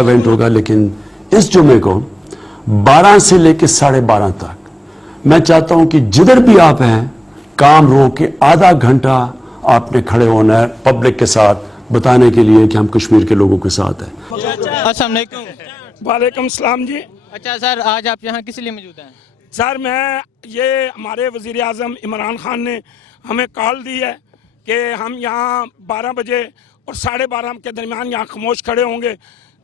Event होगा, लेकिन इस जुमे को 12 से लेकर 12:30 तक मैं चाहता हूं कि जिधर भी आप हैं काम रोक के आधा घंटा आपने खड़े होना है पब्लिक के साथ बताने के लिए कि हम कश्मीर के लोगों के साथ हैं। अस्सलाम वालेकुम। वालेकुम सलाम जी। अच्छा सर, आज आप यहाँ किस लिए मौजूद हैं? सर मैं ये हमारे वज़ीर आज़म इमरान खान ने हमें कॉल दी है कि हम यहाँ 12 बजे और 12:30 के दरमियान यहाँ खामोश खड़े होंगे।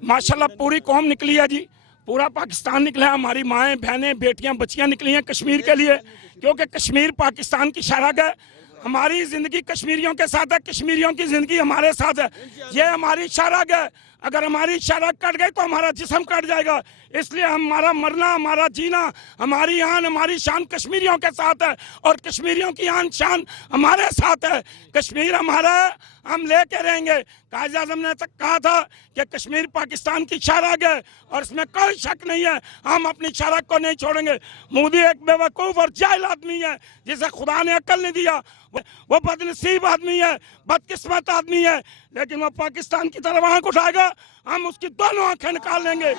माशाल्लाह पूरी कौम निकली है जी, पूरा पाकिस्तान निकला है, हमारी माएँ बहनें बेटियाँ बच्चियाँ निकली हैं कश्मीर के लिए, क्योंकि कश्मीर पाकिस्तान की शरह है। हमारी ज़िंदगी कश्मीरियों के साथ है, कश्मीरियों की ज़िंदगी हमारे साथ है। ये हमारी शरह है, अगर हमारी शरह कट गई तो हमारा जिस्म कट जाएगा। इसलिए हमारा मरना, हमारा जीना, हमारी आन, हमारी शान कश्मीरियों के साथ है और कश्मीरियों की आन शान हमारे साथ है। कश्मीर हमारा है, हम लेके रहेंगे। कायद आज़म ने तक कहा था कि कश्मीर पाकिस्तान की शरह है और इसमें कोई शक नहीं है, हम अपनी शरह को नहीं छोड़ेंगे। मोदी एक बेवकूफ़ और जाहिल आदमी है जिसे खुदा ने अक्ल नहीं दिया, वो बदनसीब आदमी है, बदकिस्मत आदमी है, लेकिन वो पाकिस्तान की तरफ आंख उठाएगा, हम उसकी दोनों आंखें निकाल लेंगे।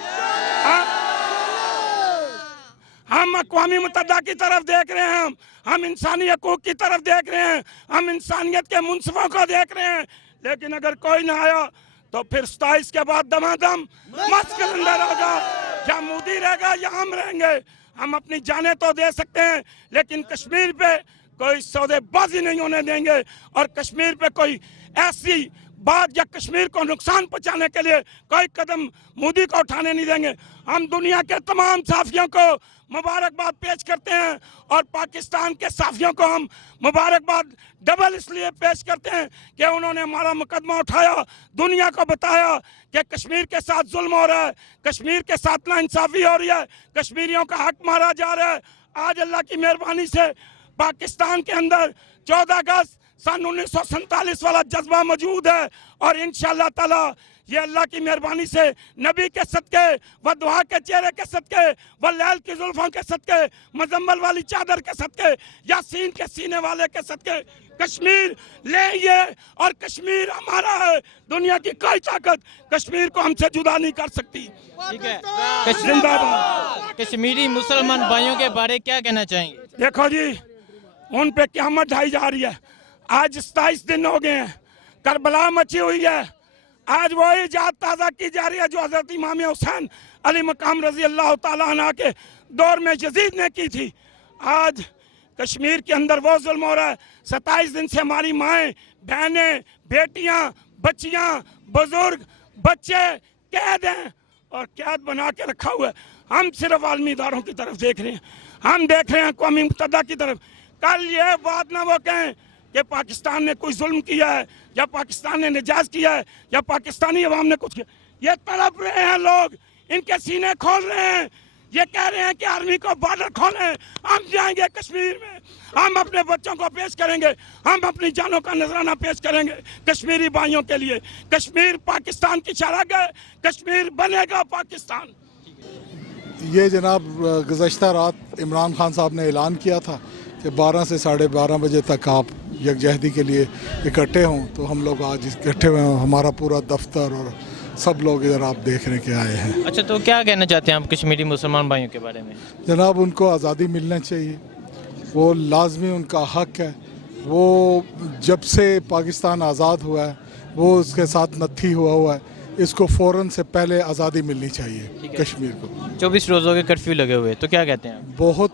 हम अक़वामी मुत्तहिदा की तरफ देख रहे हैं, हम इंसानी हकूक़ की तरफ देख रहे हैं, हम इंसानियत के मुनसिफों को देख रहे हैं, लेकिन अगर कोई ना आया तो फिर 27 के बाद दमादम मस्क अंदर होगा। या मोदी रहेगा या हम रहेंगे। हम अपनी जानें तो दे सकते हैं, लेकिन कश्मीर पे कोई सौदेबाजी नहीं होने देंगे और कश्मीर पे कोई ऐसी बात या कश्मीर को नुकसान पहुंचाने के लिए कोई कदम मोदी को उठाने नहीं देंगे। हम दुनिया के तमाम साफियों को मुबारकबाद पेश करते हैं और पाकिस्तान के साफियों को हम मुबारकबाद डबल इसलिए पेश करते हैं कि उन्होंने हमारा मुकदमा उठाया, दुनिया को बताया कि कश्मीर के साथ जुल्म हो रहा है, कश्मीर के साथ नाइंसाफ़ी हो रही है, कश्मीरियों का हक मारा जा रहा है। आज अल्लाह की मेहरबानी से पाकिस्तान के अंदर 14 अगस्त सन 1947 वाला जज्बा मौजूद है और इंशाअल्लाह ताला ये अल्लाह की मेहरबानी से नबी के सदके, व दुआ के चेहरे के सदके, व लैल की जुल्फों के सदके, मजम्मल वाली चादर के सदके, यासीन के सीने वाले के सदके कश्मीर ले ये और कश्मीर हमारा है। दुनिया की कोई ताकत कश्मीर को हमसे जुदा नहीं कर सकती। ठीक है, जिंदाबाद। कश्मीरी मुसलमान भाइयों के बारे क्या कहना चाहेंगे? देखो जी, उन पे क़यामत ढाई जा रही है। आज 27 दिन हो गए हैं, करबला मची हुई है। आज वही याद ताज़ा की जा रही है जो हज़रत इमाम हुसैन अली मकाम रज़ी अल्लाह ताला अन्हु के दौर में यजीद ने की थी। आज कश्मीर के अंदर वो जुल्म हो रहा है। 27 दिन से हमारी माएँ बहनें बेटियाँ बच्चियाँ बुजुर्ग बच्चे कैद हैं और कैद बना के रखा हुआ है। हम सिर्फ आलमी इदारों की तरफ देख रहे हैं, हम देख रहे हैं क़ौमी मुत्तहिदा की तरफ। कल ये बात ना वो कहें कि पाकिस्तान ने कोई जुल्म किया है या पाकिस्तान ने निजायज़ किया है या पाकिस्तानी अवाम ने कुछ किया। ये तड़प रहे हैं लोग, इनके सीने खोल रहे हैं, ये कह रहे हैं कि आर्मी को बॉर्डर खोलें, हम जाएंगे कश्मीर में, हम अपने बच्चों को पेश करेंगे, हम अपनी जानों का नजराना पेश करेंगे कश्मीरी भाइयों के लिए। कश्मीर पाकिस्तान की शरह है, कश्मीर बनेगा पाकिस्तान। ये जनाब गुज़श्ता रात इमरान खान साहब ने ऐलान किया था कि 12 से 12:30 बजे तक आप यकजहती के लिए इकट्ठे हों, तो हम लोग आज इकट्ठे हुए हैं। हमारा पूरा दफ्तर और सब लोग इधर आप देखने के आए हैं। अच्छा, तो क्या कहना चाहते हैं आप कश्मीरी मुसलमान भाइयों के बारे में? जनाब उनको आज़ादी मिलना चाहिए, वो लाजमी उनका हक है। वो जब से पाकिस्तान आज़ाद हुआ है वो उसके साथ नत्थी हुआ है, इसको फ़ौरन से पहले आज़ादी मिलनी चाहिए कश्मीर को। 24 रोज़ों के कर्फ्यू लगे हुए, तो क्या कहते हैं? बहुत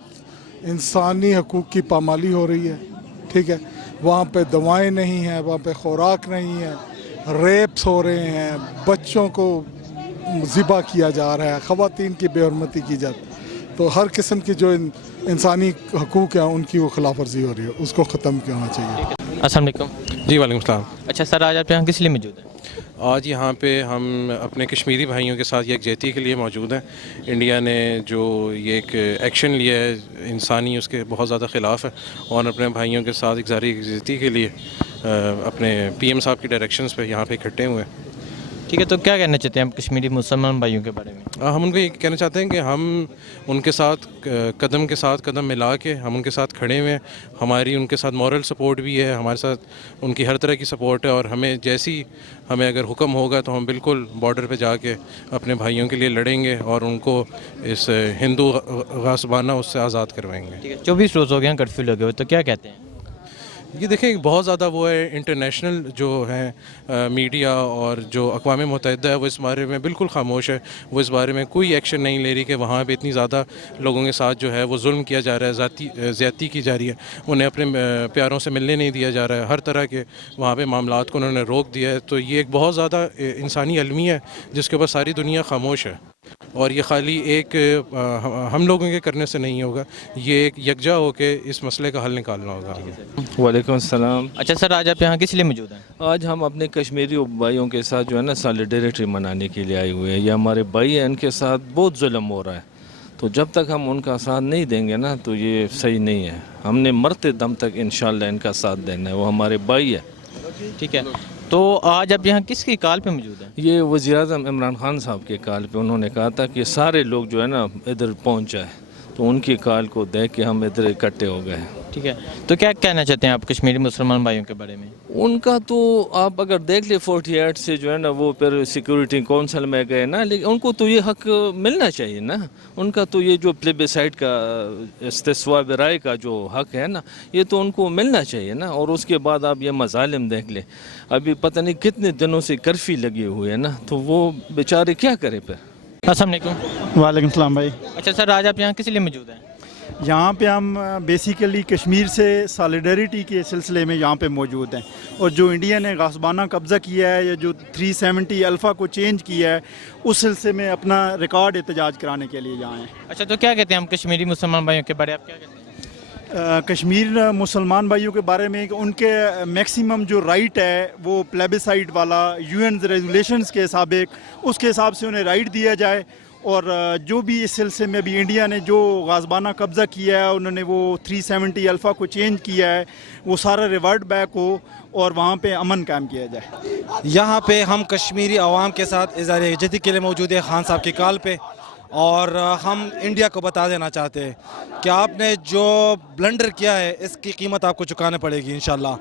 इंसानी हकूक़ की पामाली हो रही है, ठीक है। वहाँ पे दवाएं नहीं हैं, वहाँ पे खुराक नहीं है, रेप्स हो रहे हैं, बच्चों को ज़िबा किया जा रहा है, ख़वातीन की बेहरमती की जाती है। तो हर किस्म की जो इंसानी हकूक़ हैं उनकी वो खिलाफ वर्जी हो रही है, उसको ख़त्म करना चाहिए। अस्सलाम वालेकुम। जी वालेकुम सलाम। अच्छा सर, आज आप यहाँ किस लिए मौजूद हैं? आज यहाँ पे हम अपने कश्मीरी भाइयों के साथ यकजहती के लिए मौजूद हैं। इंडिया ने जो ये एक एक्शन लिया है इंसानी, उसके बहुत ज़्यादा ख़िलाफ़ है और अपने भाइयों के साथ इज़हार यकजहती के लिए अपने PM साहब की डायरेक्शंस पे यहाँ पे इकट्ठे हुए हैं। ठीक है, तो क्या कहना चाहते हैं आप कश्मीरी मुसलमान भाइयों के बारे में? हम उनको ये कहना चाहते हैं कि हम उनके साथ कदम के साथ कदम मिला के हम उनके साथ खड़े हुए हैं। हमारी उनके साथ मॉरल सपोर्ट भी है, हमारे साथ उनकी हर तरह की सपोर्ट है, और हमें अगर हुक्म होगा तो हम बिल्कुल बॉर्डर पे जाके अपने भाइयों के लिए लड़ेंगे और उनको इस हिंदू गासबाना उससे आज़ाद करवाएंगे। ठीक है, 24 रोज़ हो गए हैं कर्फ्यू लगे हुए, तो क्या कहते हैं? ये देखें बहुत ज़्यादा वो है, इंटरनेशनल जो है मीडिया और जो अक़वाम मुत्तहिदा है वो इस बारे में बिल्कुल खामोश है। वो इस बारे में कोई एक्शन नहीं ले रही कि वहाँ पे इतनी ज़्यादा लोगों के साथ जो है वो जुल्म किया जा रहा है, ज़्यादती की जा रही है, उन्हें अपने प्यारों से मिलने नहीं दिया जा रहा है, हर तरह के वहाँ पे मामलात को उन्होंने रोक दिया है। तो ये एक बहुत ज़्यादा इंसानी अलमिया है जिसके ऊपर सारी दुनिया खामोश है, और ये खाली एक हम लोगों के करने से नहीं होगा, ये एक यकजा होकर इस मसले का हल निकालना होगा। वालेकुम सलाम। अच्छा सर, आज आप यहाँ किस लिए मौजूद हैं? आज हम अपने कश्मीरी भाइयों के साथ जो है ना सॉलिडेरिटी मनाने के लिए आए हुए हैं। ये हमारे भाई हैं, इनके साथ बहुत जुल्म हो रहा है, तो जब तक हम उनका साथ नहीं देंगे ना तो ये सही नहीं है। हमने मरते दम तक इंशाल्लाह इनका साथ देना है, वो हमारे भाई है। ठीक है, तो आज आप यहाँ किसकी कॉल पे मौजूद हैं? ये वज़ीर-ए-आज़म इमरान खान साहब के कॉल पे उन्होंने कहा था कि सारे लोग जो है ना इधर पहुँच जाए, तो उनकी कॉल को देख के हम इधर इकट्ठे हो गए। ठीक है, तो क्या कहना चाहते हैं आप कश्मीरी मुसलमान भाइयों के बारे में? उनका तो आप अगर देख ले 48 से जो है ना वो फिर सिक्योरिटी काउंसिल में गए ना, लेकिन उनको तो ये हक मिलना चाहिए ना। उनका तो ये जो प्लेबिसाइड का इस्तिस्वाब राय का जो हक है ना, ये तो उनको मिलना चाहिए ना। और उसके बाद आप ये मज़ालिम देख ले, अभी पता नहीं कितने दिनों से कर्फ्यू लगे हुए हैं ना, तो वो बेचारे क्या करें फिर। अस्सलाम वालेकुम। वालेकुम सलाम भाई। अच्छा सर, आज आप यहाँ किस लिए मौजूद हैं? यहाँ पे हम बेसिकली कश्मीर से सॉलिडरिटी के सिलसिले में यहाँ पे मौजूद हैं, और जो इंडिया ने गासबाना कब्ज़ा किया है या जो 370 अल्फ़ा को चेंज किया है, उस सिलसिले में अपना रिकॉर्ड एहतजाज कराने के लिए यहाँ हैं। अच्छा, तो क्या कहते हैं हम कश्मीरी मुसलमान भाइयों के बारे में, आप क्या कहते हैं? कश्मीर मुसलमान भाइयों के बारे में उनके मैक्सिमम जो राइट है वो प्लेबिसाइड वाला UN रेजुलेशंस के उसके हिसाब से उन्हें राइट दिया जाए, और जो भी इस सिलसिले में भी इंडिया ने जो गासबाना कब्ज़ा किया है, उन्होंने वो 370 अल्फ़ा को चेंज किया है, वो सारा रिवर्ट बैक हो और वहाँ पे अमन कायम किया जाए। यहाँ पे हम कश्मीरी अवाम के साथ इज़हार यकजहती के लिए मौजूद है खान साहब की कॉल पे, और हम इंडिया को बता देना चाहते हैं कि आपने जो ब्लंडर किया है इसकी कीमत आपको चुकानी पड़ेगी। इंशाल्लाह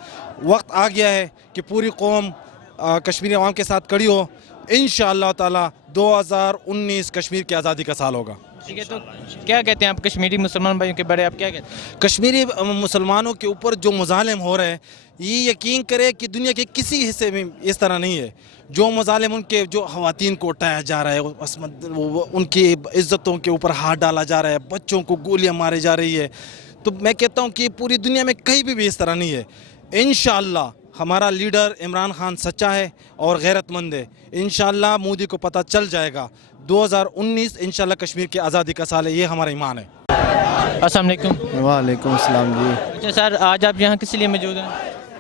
वक्त आ गया है कि पूरी कौम कश्मीरी अवाम के साथ खड़ी हो। इंशाअल्लाह ताला 2019 कश्मीर की आज़ादी का साल होगा। ठीक है, तो क्या कहते हैं आप कश्मीरी मुसलमान भाइयों के बारे में, आप क्या कहते हैं? कश्मीरी मुसलमानों के ऊपर जो मुजालिम हो रहे हैं, ये यकीन करे कि दुनिया के किसी हिस्से में इस तरह नहीं है। जो मुजालिम उनके जो ख़वातीन को उठाया जा रहा है, उनकी इज़्ज़तों के ऊपर हाथ डाला जा रहा है, बच्चों को गोलियां मारी जा रही है, तो मैं कहता हूँ कि पूरी दुनिया में कहीं भी इस तरह नहीं है। इंशाअल्लाह हमारा लीडर इमरान खान सच्चा है और गैरतमंद है। इंशाअल्लाह मोदी को पता चल जाएगा 2019 इंशाअल्लाह कश्मीर की आज़ादी का साल है, ये हमारा ईमान है। अस्सलाम वालेकुम। वालेकुम सलाम जी। अच्छा सर, आज आप यहाँ किस लिए मौजूद हैं?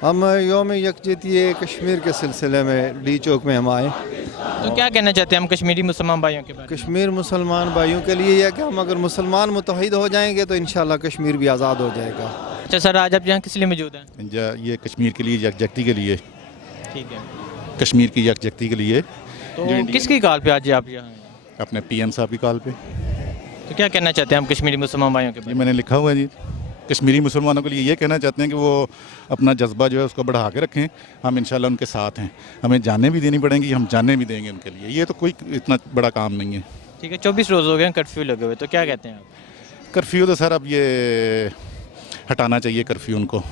हम यौम यकजहती कश्मीर के सिलसिले में डी चौक में हम आए। तो क्या कहना चाहते हैं हम कश्मीरी मुसलमान भाइयों के बारे में? कश्मीर मुसलमान भाइयों के लिए यह कि हम अगर मुसलमान मुत्तहिद हो जाएंगे तो इंशाल्लाह कश्मीर भी आज़ाद हो जाएगा। अच्छा सर, आज आप यहाँ किस लिए मौजूद हैं? ये कश्मीर के लिए यकजहती के लिए, ठीक है, कश्मीर की यकजहती के लिए। तो किसकी कॉल पे आज आप यहाँ हैं? अपने PM साहब की कॉल पे। तो क्या कहना चाहते हैं हम कश्मीरी मुसलमान भाइयों के बारे ये में? मैंने लिखा हुआ है जी, कश्मीरी मुसलमानों के लिए ये कहना चाहते हैं कि वो अपना जज्बा जो है उसको बढ़ा के रखें। हम इंशाल्लाह उनके साथ हैं, हमें जानें भी देनी पड़ेंगी, हम जानें भी देंगे उनके लिए। ये तो कोई इतना बड़ा काम नहीं है। ठीक है, 24 रोज़ हो गए हैं कर्फ्यू लगे हुए, तो क्या कहते हैं आप? कर्फ्यू तो सर अब ये हटाना चाहिए कर्फ्यू उनको,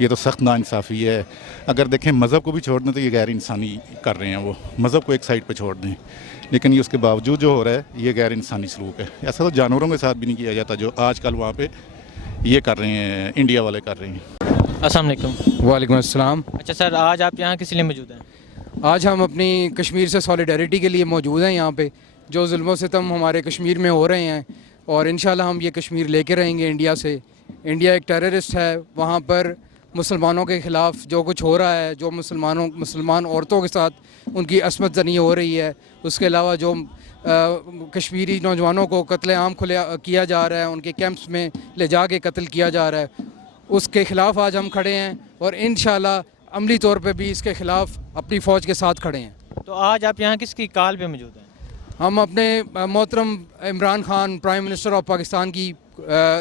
ये तो सख्त नाइंसाफ़ी है। अगर देखें मज़हब को भी छोड़ दें तो ये गैर इंसानी कर रहे हैं, वो मज़हब को एक साइड पे छोड़ दें, लेकिन ये उसके बावजूद जो हो रहा है ये गैर इंसानी सलूक है। ऐसा तो जानवरों के साथ भी नहीं किया जाता जो आजकल वहाँ पे ये कर रहे हैं, इंडिया वाले कर रहे हैं। अस्सलाम वालेकुम। वालेकुम अस्सलाम। अच्छा सर, आज आप यहाँ किस लिए मौजूद हैं? आज हम अपनी कश्मीर से सॉलिडरिटी के लिए मौजूद हैं यहाँ पे, जो जुल्म सितम हमारे कश्मीर में हो रहे हैं, और इंशाल्लाह हम ये कश्मीर लेके रहेंगे इंडिया से। इंडिया एक टेररिस्ट है, वहाँ पर मुसलमानों के ख़िलाफ़ जो कुछ हो रहा है, जो मुसलमान औरतों के साथ उनकी असमत ज़नी हो रही है, उसके अलावा जो कश्मीरी नौजवानों को कत्लेआम किया जा रहा है, उनके कैंप्स में ले जा के कत्ल किया जा रहा है, उसके ख़िलाफ़ आज हम खड़े हैं, और इंशाल्लाह अमली तौर पे भी इसके ख़िलाफ़ अपनी फ़ौज के साथ खड़े हैं। तो आज आप यहाँ किसकी कॉल पे मौजूद हैं? हम अपने मोहतरम Imran Khan prime minister of Pakistan की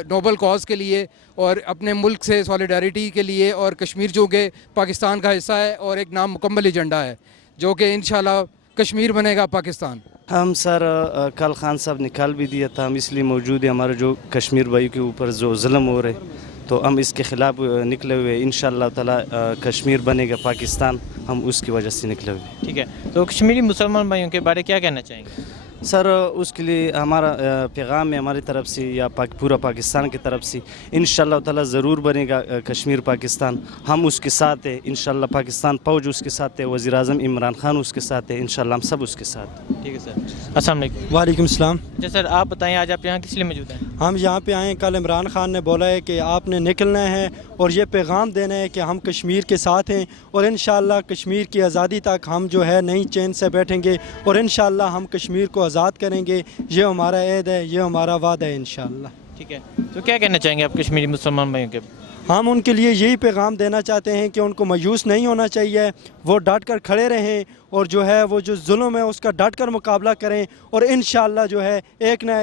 नोबल कॉज़ के लिए और अपने मुल्क से सॉलिडारिटी के लिए, और कश्मीर जो कि पाकिस्तान का हिस्सा है और एक नामुकम्मल एजेंडा है जो कि इंशाल्लाह कश्मीर बनेगा पाकिस्तान। हम सर कल खान साहब निकाल भी दिया था, हम इसलिए मौजूद है, हमारे जो कश्मीर भाई के ऊपर जो जुल्म हो रहे तो हम इसके ख़िलाफ़ निकले हुए, इंशाअल्लाह ताला कश्मीर बनेगा पाकिस्तान, हम उसकी वजह से निकले हुए। ठीक है, तो कश्मीरी मुसलमान भाइयों के बारे क्या कहना चाहेंगे? सर उसके लिए हमारा पैगाम है हमारी तरफ से या पूरा पाकिस्तान की तरफ से, इंशाअल्लाह ताला ज़रूर बनेगा कश्मीर पाकिस्तान, हम उसके साथ है इंशाअल्लाह। पाकिस्तान फौज उसके साथ है, वज़ीर आज़म इमरान खान उसके साथ है, इंशाअल्लाह हम सब उसके साथ। ठीक है सर, अस्सलाम वालेकुम। वालेकुम सलाम। अच्छा सर, आप बताएं आज आप यहाँ किस लिए मौजूद हैं? हम यहाँ पे आए, कल इमरान खान ने बोला है कि आपने निकलना है और ये पैगाम देना है कि हम कश्मीर के साथ हैं और इंशाअल्लाह कश्मीर की आज़ादी तक हम जो है नई चैन से बैठेंगे और इंशाअल्लाह हम कश्मीर को आज़ाद करेंगे। ये हमारा ऐद है, ये हमारा वादा है इंशाअल्लाह। ठीक है, तो क्या कहना चाहेंगे आप कश्मीरी मुसलमान भाइयों के? हम उनके लिए यही पैगाम देना चाहते हैं कि उनको मायूस नहीं होना चाहिए, वो डट कर खड़े रहें और जो है वो जो जुल्म है उसका डट कर मुकाबला करें और इंशाअल्लाह जो है एक ना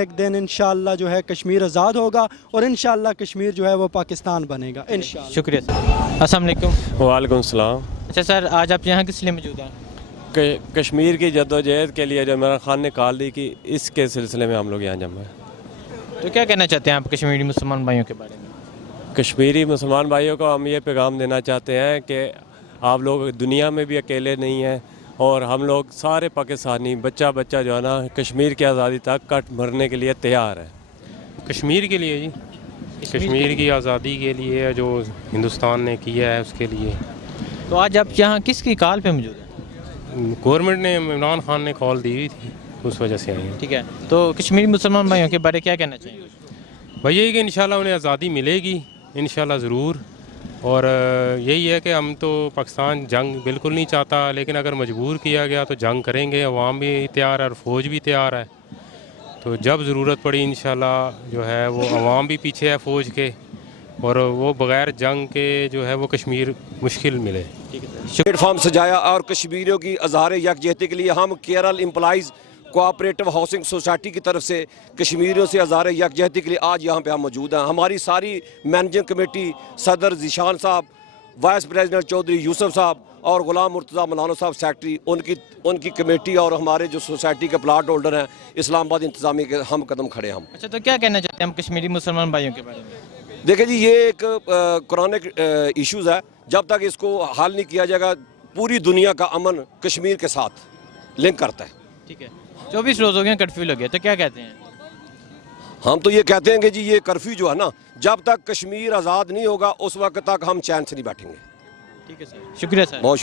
एक दिन इंशाअल्लाह जो है कश्मीर आज़ाद होगा और इंशाअल्लाह कश्मीर जो है वो पाकिस्तान बनेगा इंशाअल्लाह। शुक्रिया सर। अस्सलाम वालेकुम। वालेकुम सलाम। अच्छा सर, आज आप यहाँ किस लिए मौजूद हैं? कश्मीर की जद्दोजहद के लिए जो इमरान खान ने कॉल दी कि इसके सिलसिले में हम लोग यहाँ जमा हैं। तो क्या कहना चाहते हैं आप कश्मीरी मुसलमान भाइयों के बारे में? कश्मीरी मुसलमान भाइयों को हम ये पैगाम देना चाहते हैं कि आप लोग दुनिया में भी अकेले नहीं हैं और हम लोग सारे पाकिस्तानी बच्चा बच्चा जो है ना कश्मीर की आज़ादी तक कट मरने के लिए तैयार है। कश्मीर के लिए जी, कश्मीर की आज़ादी के लिए जो हिंदुस्तान ने किया है उसके लिए। तो आज आप यहाँ किसकी कॉल पे मौजूद हैं? गवर्नमेंट ने, इमरान खान ने कॉल दी हुई थी, उस वजह से आए हैं। ठीक है, तो कश्मीरी मुसलमान भाइयों के बारे क्या कहना चाहिए? भाई यही कि इंशाल्लाह उन्हें आज़ादी मिलेगी इंशाल्लाह ज़रूर, और यही है कि हम तो पाकिस्तान जंग बिल्कुल नहीं चाहता, लेकिन अगर मजबूर किया गया तो जंग करेंगे, अवाम भी तैयार है और फ़ौज भी तैयार है। तो जब ज़रूरत पड़ी इंशाल्लाह जो है वो अवाम भी पीछे है फ़ौज के, और वो बग़ैर जंग के जो है वो कश्मीर मुश्किल मिले। प्लेटफॉर्म सजाया और कश्मीरियों की अज़हार यकजहती के लिए हम Kerala employees cooperative housing society की तरफ से कश्मीरियों से अज़हार यकजहती के लिए आज यहाँ पे हम मौजूद हैं। हमारी सारी मैनेजिंग कमेटी, सदर ज़ीशान साहब, वाइस प्रेसिडेंट चौधरी यूसुफ साहब और ग़ुलाम मुर्तज़ा मौलाना साहब सेक्रेटरी, उनकी कमेटी और हमारे जो सोसाइटी के प्लाट होल्डर हैं इस्लामाबाद इंतज़ामिया के हम कदम खड़े हम। अच्छा, तो क्या कहना चाहते हैं हम कश्मीरी मुसलमान भाइयों के बारे में? देखिए जी, ये एक क्रॉनिक इश्यूज़ है, जब तक इसको हल नहीं किया जाएगा पूरी दुनिया का अमन कश्मीर के साथ लिंक करता है। ठीक है, 24 रोज़ हो गए कर्फ्यू लगे, तो क्या कहते हैं? हम तो ये कहते हैं कि जी ये कर्फ्यू जो है ना, जब तक कश्मीर आज़ाद नहीं होगा उस वक्त तक हम चैन से नहीं बैठेंगे। ठीक है सर, शुक्रिया सर। बहुत